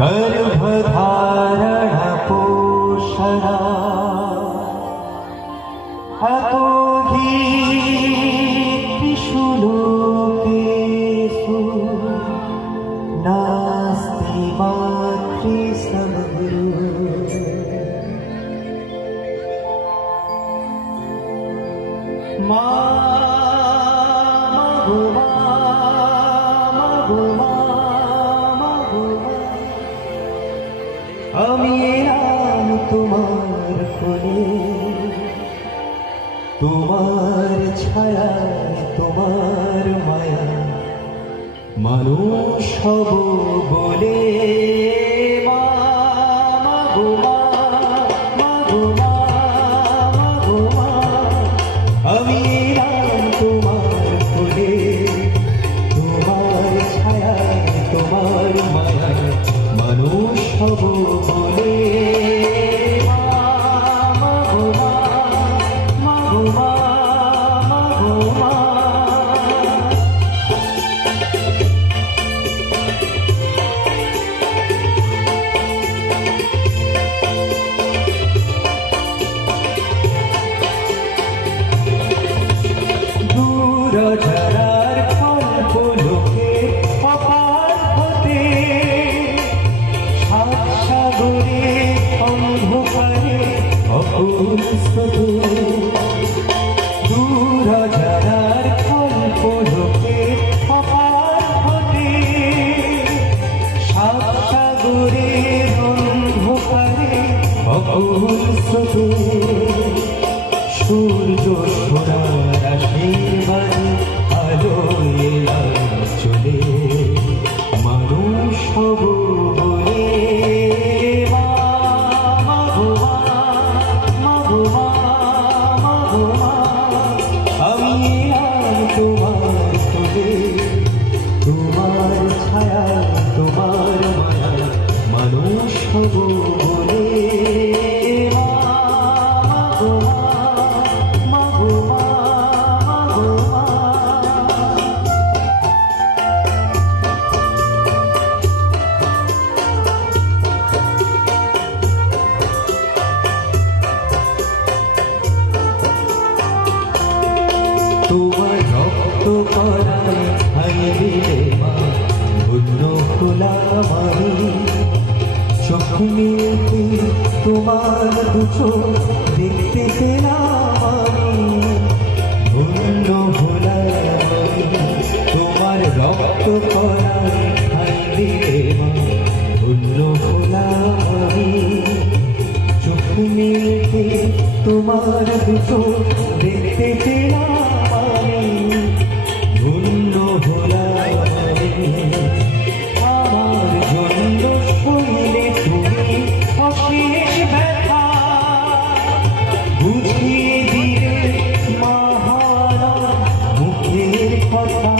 गर्भधारण पोषणा अतोहि त्रिषु लोकेषु नास्ति मातृसमः। আমি এলাম তোমার কোলে, তোমার ছায়া তোমার মায়া মানুষ হব বলে। মা গো মা, মা গো মা, মা গো মা, আমি এলাম তোমার কোলে, তোমার ছায়া তোমার মায়া মানুষ হব বলে। মা গো মা, মা গো মা, মা গো মা। দূরঝরার কল্প লোকে অপার হতে, সাত সাগরে অন্ধকারে অকুল স্রোতে। দূরঝরার কল্প লোকে অপার হতে, সাত সাগরে অন্ধকারে অকুল স্রোতে। সূর্য সোনার আশীর্বাদ আলো এলাম চলে, মানুষ হব বলে। মা গো মা, মা গো মা, মা গো মা, আমি এলাম তোমার কোলে, তোমার ছায়া তোমার মায়া মানুষ হব বলে। তোমার রক্ত করায় আইলে মা ধন্য খোলা মারি, চোখ মেলতে তোমার দুচো দেখতে পেলাম আমি, ধন্য ভোলা মারি। তোমার রক্ত করায় আইলে মা ধন্য খোলা মারি, চোখ মেলতে তোমার দুচো দেখতে পেলাম আমি, ধন্য ভোলারে। আমার জন্য শুনলে তুমি অশেষ ব্যথা, বুঝিয়ে দিলে মহান মুখের কথা।